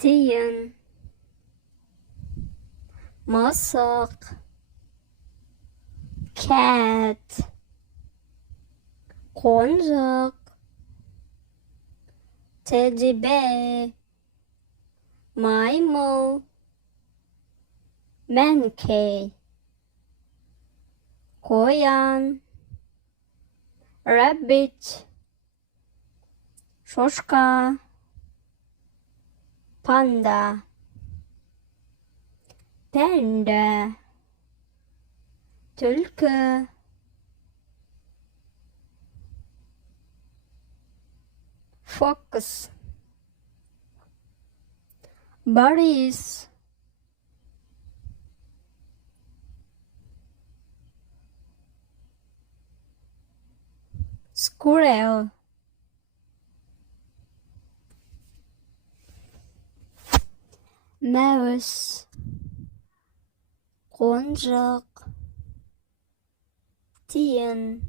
Тиын. Мысық. Cat. Қонжық. Teddy bear. Маймыл. Monkey. Қоян. Rabbit. Шошқа. Panda. Panda. Түлкі. Fox. Boris. Squirrel. Mouse. Қонжық. Тиын.